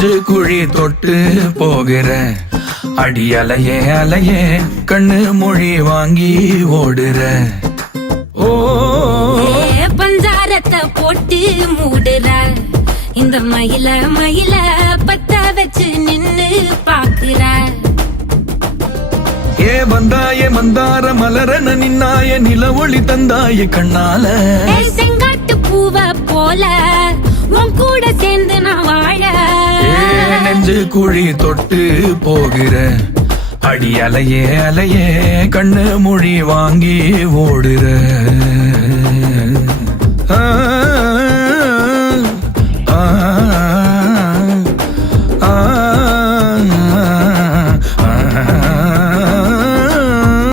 நெஞ்சு குழி தொட்டு போகிற அடி அலையே அலையே கண்ணு மொழி வாங்கி ஓடுற. ஓ பஞ்சாரத்தை போட்டு மூடுற இந்த மயில மயில பத்த வச்சு நின்னு பாக்குற. ஏ வந்தாய மந்தார மலரன நின்னாய நில ஒளி தந்தாய கண்ணால. செங்காட்டு பூவ போல உன் கூட சேர்ந்து நான் வாழ. நெஞ்சு குழி தொட்டு போகிற அடி அலையே அலையே கண்ணு மொழி வாங்கி ஓடுற.